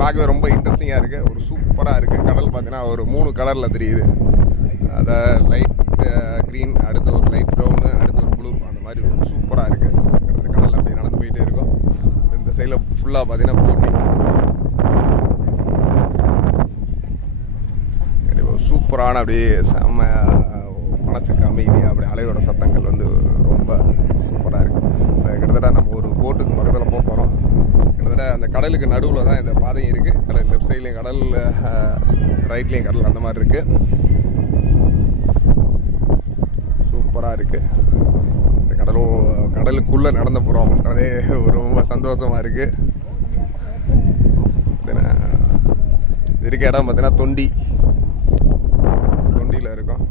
பார்க்கவே ரொம்ப இன்ட்ரெஸ்டிங்காக இருக்குது ஒரு சூப்பராக இருக்குது கடல் பார்த்தீங்கன்னா ஒரு மூணு கலரில் தெரியுது. அதை லைட் க்ரீன் அடுத்து ஒரு லைட் ப்ரௌனு அடுத்து ஒரு ப்ளூ அந்த மாதிரி ஒரு சூப்பராக இருக்குது கிட்டத்தட்ட கடல் அப்படியே நடந்து போயிட்டே இருக்கும். இந்த சைடில் ஃபுல்லாக பார்த்தீங்கன்னா போட்டிங் சூப்பரான அப்படியே செம்ம மனசுக்கு அமைதி அப்படி அலையோட சத்தங்கள் வந்து ரொம்ப சூப்பராக இருக்குது கிட்டத்தட்ட நம்ம ஒரு போட்டுக்கு பக்கத்தில் போ அந்த கடலுக்கு நடுவில் தான் இந்த பாதையும் இருக்குது கடல் லெஃப்ட் சைட்லேயும் கடல் ரைட்லேயும் கடல் அந்த மாதிரி இருக்குது சூப்பராக இருக்குது இந்த கடலும் கடலுக்குள்ளே நடந்து போகிறோம் ஒரு ரொம்ப சந்தோஷமாக இருக்குது இருக்க இடம் பார்த்தீங்கன்னா தொண்டி. தொண்டியில் இருக்கும்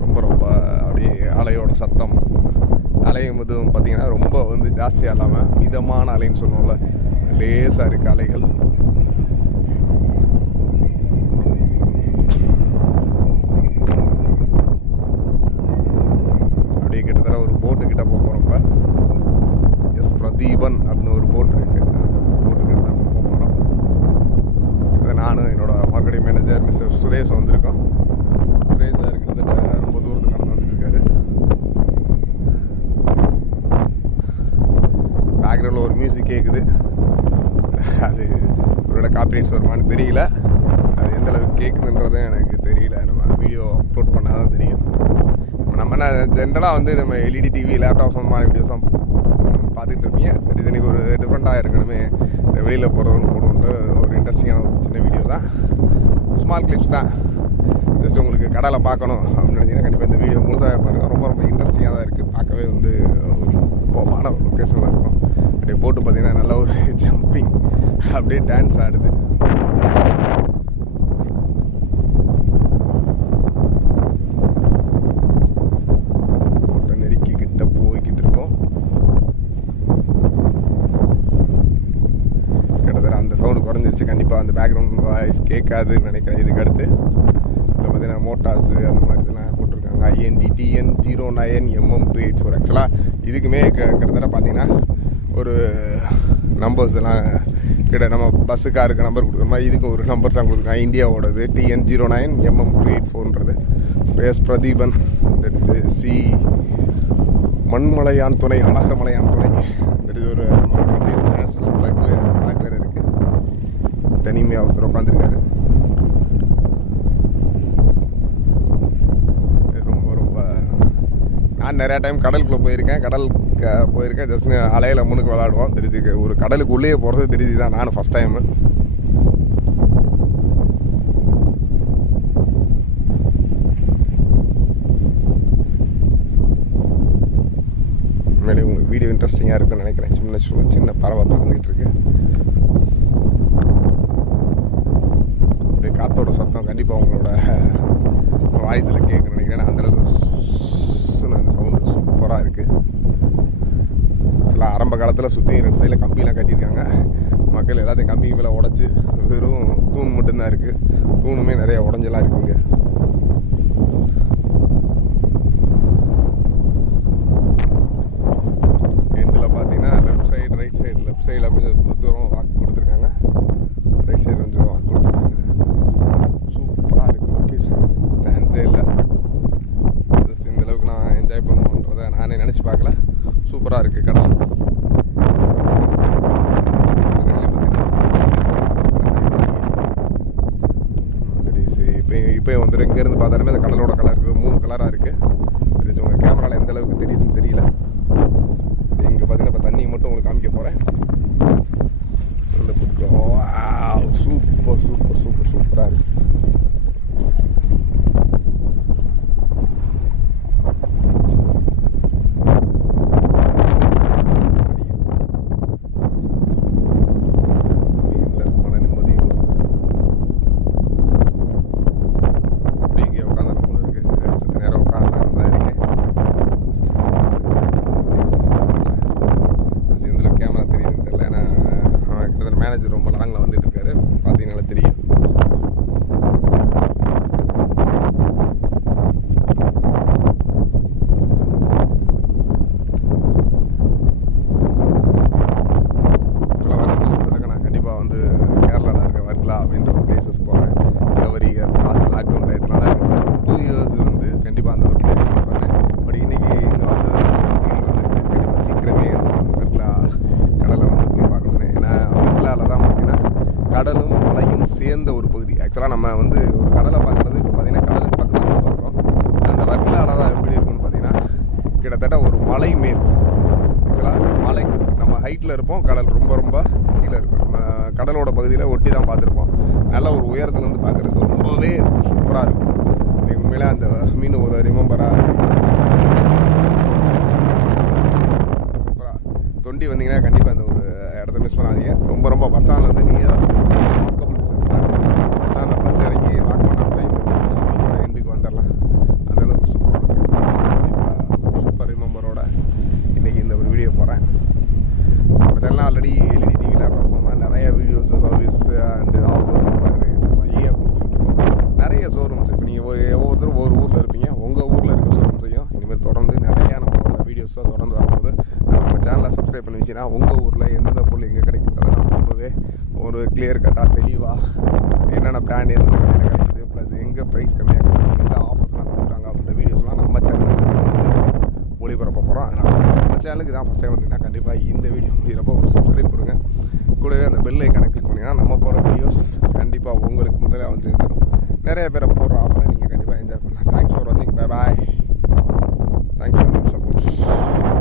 ரொம்ப ரொம்ப அப்படியே அலையோட சத்தம் அலையும் இதுவும் பார்த்தீங்கன்னா ரொம்ப வந்து ஜாஸ்தியாக இல்லாமல் மிதமான அலைன்னு சொல்லுவோம்ல லேசாக இருக்குது அலைகள். அப்படியே கிட்டத்தட்ட ஒரு போட்டு கிட்ட போக போகிறோம் இப்போ. எஸ் பிரதீபன் அப்படின்னு ஒரு போட் இருக்குது அந்த போட்டு கிட்ட தான் போக போகிறோம் இது நானும் என்னோடய மார்க்கெட்டிங் மேனேஜர் மிஸ்டர் சுரேஷ் வந்திருக்கோம் சுரேஷ் சார் கிட்டத்தட்ட ரொம்ப தூரத்துக்கு நடந்து வந்துட்டு இருக்காரு பேக்ரவுண்டில் ஒரு மியூசிக் கேட்குது அது இவரோட காப்பிரைட்ஸ் வருமானு தெரியல. அது எந்த அளவுக்கு கேட்குதுன்றதும் எனக்கு தெரியல. நம்ம வீடியோ அப்லோட் பண்ணால் தான் தெரியும். நம்ம என்ன ஜென்ரலாக வந்து நம்ம எல்இடி டிவி லேப்டாப் சம்பந்தமான வீடியோஸும் பார்த்துட்டு இருப்பீங்க. சரி இன்னைக்கு ஒரு டிஃப்ரெண்ட்டாக இருக்கணுமே. வெளியில் போகிறதுன்னு போடுவோன்ட்டு ஒரு இன்ட்ரெஸ்டிங்கான ஒரு சின்ன வீடியோ தான். ஸ்மால் கிளிப்ஸ் தான். ஜஸ்ட் உங்களுக்கு கடலை பார்க்கணும் அப்படின்னு நினச்சிங்கன்னா கண்டிப்பாக இந்த வீடியோ முழுசாக பாருங்கள் ரொம்ப ரொம்ப இன்ட்ரெஸ்டிங்காக தான் இருக்குது பார்க்கவே வந்து ஒரு சூப்பரான ஒரு இருக்கும். அப்படியே போட்டு பார்த்தீங்கன்னா நல்ல ஒரு ஜம்பிங் அப்படியே டான்ஸ் ஆடுது. போட்டை நெருக்கி கிட்ட போய்கிட்டு இருக்கோம். கிட்டத்தட்ட அந்த சவுண்டு குறைஞ்சிருச்சு. கண்டிப்பாக அந்த பேக்ரவுண்ட் வாய்ஸ் கேட்காதுன்னு நினைக்கிறேன். இதுக்கு அடுத்து இதில் பார்த்தீங்கன்னா மோட்டார்ஸு அந்த மாதிரி இதெல்லாம் போட்டிருக்காங்க. IND TN zero nine MM two eight four ஆக்சுவலாக இதுக்குமே க- கிட்டத்தட்ட பார்த்தீங்கன்னா ஒரு நம்பர்ஸ் எல்லாம் கிட்ட நம்ம பஸ்ஸு காருக்கு நம்பர் கொடுக்குற மாதிரி இதுக்கு ஒரு நம்பர் தான் கொடுத்துருக்காங்க இந்தியாவோடது TN zero nine MM two eight ஃபோர்ன்றது S Pratheepan அடுத்து சி மண்மலையான் துணை அழகமலையான் துணை. இது ஒரு நேஷனல் ஃப்ளாக் ஃப்ளாக் வேறு இருக்குது தனிமையாக ஒருத்தர் உட்காந்துருக்காரு ரொம்ப ரொம்ப நான் நிறையா டைம் கடலுக்குள்ளே போயிருக்கேன். கடல் க- போயிருக்கேன் ஜஸ்ட் அலையில் முன்னுக்கு விளாடுவோம் திருச்சிக்கு ஒரு கடலுக்கு உள்ளே போகிறது திருச்சி தான் நானும் ஃபஸ்ட் டைமு உண்மையிலே உங்களுக்கு வீடியோ இன்ட்ரெஸ்டிங்காக இருக்கும்னு நினைக்கிறேன். சின்ன சு- சின்ன பறவை பறந்துக்கிட்டு இருக்கு. அப்படியே காத்தோட சத்தம் கண்டிப்பாக உங்களோட வாய்ஸில் கேட்குறேன் நினைக்கிறேன் அந்தளவுக்கு அந்த சவுண்டு சூப்பராக இருக்குது சில இடத்துல சுற்றி ரெண்டு சைடில் கம்பிலாம் கட்டியிருக்காங்க. மக்கள் எல்லாத்தையும் கம்பி மேலே உடச்சி வெறும் தூண் மட்டும்தான் இருக்குது தூணுமே நிறைய உடஞ்செல்லாம் இருக்குங்க. எண்டில் பார்த்தீங்கன்னா left side right side left சைடில் கொஞ்சம் தூரம் வாக் கொடுத்துருக்காங்க. ரைட் சைடு கொஞ்சம் வாக் கொடுத்துருக்காங்க. சூப்பராக இருக்குது லொக்கேஷன் சான்ஸே இல்லை. ஜஸ்ட் இந்தளவுக்கு நான் என்ஜாய் பண்ணுவோன்றதை நானே நினச்சி பார்க்கல. சூப்பராக இருக்குது கடல். இப்போ இப்போ வந்துட்டு இங்கேருந்து பார்த்தாலுமே அந்த கடலோட கலர் இருக்குது மூணு கலராக இருக்குது உங்கள் கேமராவில் எந்த அளவுக்கு தெரியுதுன்னு தெரியல. இங்கே பார்த்தீங்கன்னா இப்போ தண்ணியை மட்டும் உங்களுக்கு காமிக்க போகிறேன் சூப்பர் சூப்பர் சூப்பர் சூப்பராக இருக்கு இந்த மன நிம்மதியோடு அப்படி இங்கே உட்காந்துடும் போல இருக்கு சத்த நேரம் உட்காந்துலாம் தான் இருக்கேன் இதில் கேமரா தெரியுதுன்னு தெரியல ஏன்னா அவன் கிட்டத்தட்ட மேனேஜர் ரொம்ப லாங்கில் வந்துட்டு இருக்காரு பார்த்தீங்கன்னா தெரியும் பிளேசஸ் போகிறேன் எவரி இயர் லாஸ்ட் லாக்டவுன் டயத்துலலாம் டூ இயர்ஸ் வந்து கண்டிப்பாக அந்த ஒரு பிளேஸ் மிஸ் பண்ணேன் பட் இன்னைக்கு இங்கே வந்தது ஃபீல் வந்துருச்சு கண்டிப்பாக சீக்கிரமே அந்த ஒரு வெர்க்லா கடலை வந்து போய் பார்க்கணும் ஏன்னா வெர்க்லாவில் தான் பார்த்தீங்கன்னா கடலும் மலையும் சேர்ந்த ஒரு பகுதி ஆக்சுவலாக நம்ம வந்து ஒரு கடலை பார்க்குறது இப்போ பார்த்தீங்கன்னா கடலுக்கு பக்கத்தில் பார்க்குறோம். அந்த வெர்க்லாவில் அடதா எப்படி இருக்குன்னு பார்த்தீங்கன்னா கிட்டத்தட்ட ஒரு மலை மேல். ஆக்சுவலாக மலை. நம்ம ஹைட்டில் இருப்போம் கடல் ரொம்ப ரொம்ப கீழே இருக்கும். நம்ம கடலோட பகுதியில் ஒட்டி தான் பார்த்துருப்போம். நல்ல ஒரு உயரத்துல இருந்து பார்க்குறதுக்கு ரொம்பவே சூப்பராக இருக்கும். எனக்கு உண்மையிலே அந்த மீன் ஒரு ரிமம்பராக சூப்பராக தொண்டி வந்தீங்கன்னா கண்டிப்பாக அந்த ஒரு இடத்த மிஸ் பண்ணாதீங்க. ரொம்ப ரொம்ப பஸ் ஸ்டாண்ட்லேருந்து நீங்கள் வாக்கபிள் டிஸ்டன்ஸ் தான் பஸ் ஸ்டாண்டில் பஸ் இறங்கி வாக் பண்ணால் கூட இந்த பீச்சோட எண்டுக்கு வந்துடலாம் அந்த அளவுக்கு சூப்பரான கண்டிப்பாக சூப்பர் ரிமெம்பரோட இன்றைக்கி இந்த ஒரு வீடியோ போகிறேன் நம்ம channel already LED TV laptop மாதிரி நிறைய வீடியோஸ் அண்டு ஆஃபர்ஸ் இந்த மாதிரி நிறைய கொடுத்துக்கிட்டு இருக்கோம் நிறைய ஷோரூம்ஸ் இப்போ நீங்கள் ஒவ்வொருத்தரும் ஒரு ஊரில் இருப்பீங்க. உங்கள் ஊரில் இருக்க ஷோரூம்ஸையும் இனிமேல் தொடர்ந்து நிறையா நம்மளோட வீடியோஸாக தொடர்ந்து வரும்போது நம்ம சேனலை சப்ஸ்கிரைப் பண்ணி வச்சுன்னா உங்கள் ஊரில் எந்தெந்த பொருள் எங்கே கிடைக்குன்றதை நம்ம ரொம்பவே ஒரு கிளியர் கட்டாக தெளிவாக என்னென்ன பிராண்ட் எந்தெந்த கடையில் கிடைக்குது ப்ளஸ் எங்கே ப்ரைஸ் கம்மியாக கிடைக்குது எங்கே ஆஃபர்ஸ்லாம் கொடுக்குறாங்க அப்படின்ற வீடியோஸ்லாம் நம்ம சேனலில் வந்து ஒளிபரப்ப போகிறோம் அதனால் சேனலுக்கு தான் ஃபஸ்ட் டைம் வந்தீங்கன்னா கண்டிப்பாக இந்த வீடியோ முடிகிறப்போ ஒரு சப்ஸ்கிரைப் கொடுங்க. கூடவே அந்த பெல் ஐக்கானை கிளிக் பண்ணிங்கன்னா நம்ம போகிற வீடியோஸ் கண்டிப்பாக உங்களுக்கு முதல்ல வந்து தரும். நிறைய பேரை போடுற ஆஃபரை நீங்கள் கண்டிப்பாக என்ஜாய் பண்ணலாம். தேங்க்ஸ் ஃபார் வாட்சிங் bye bye thank you support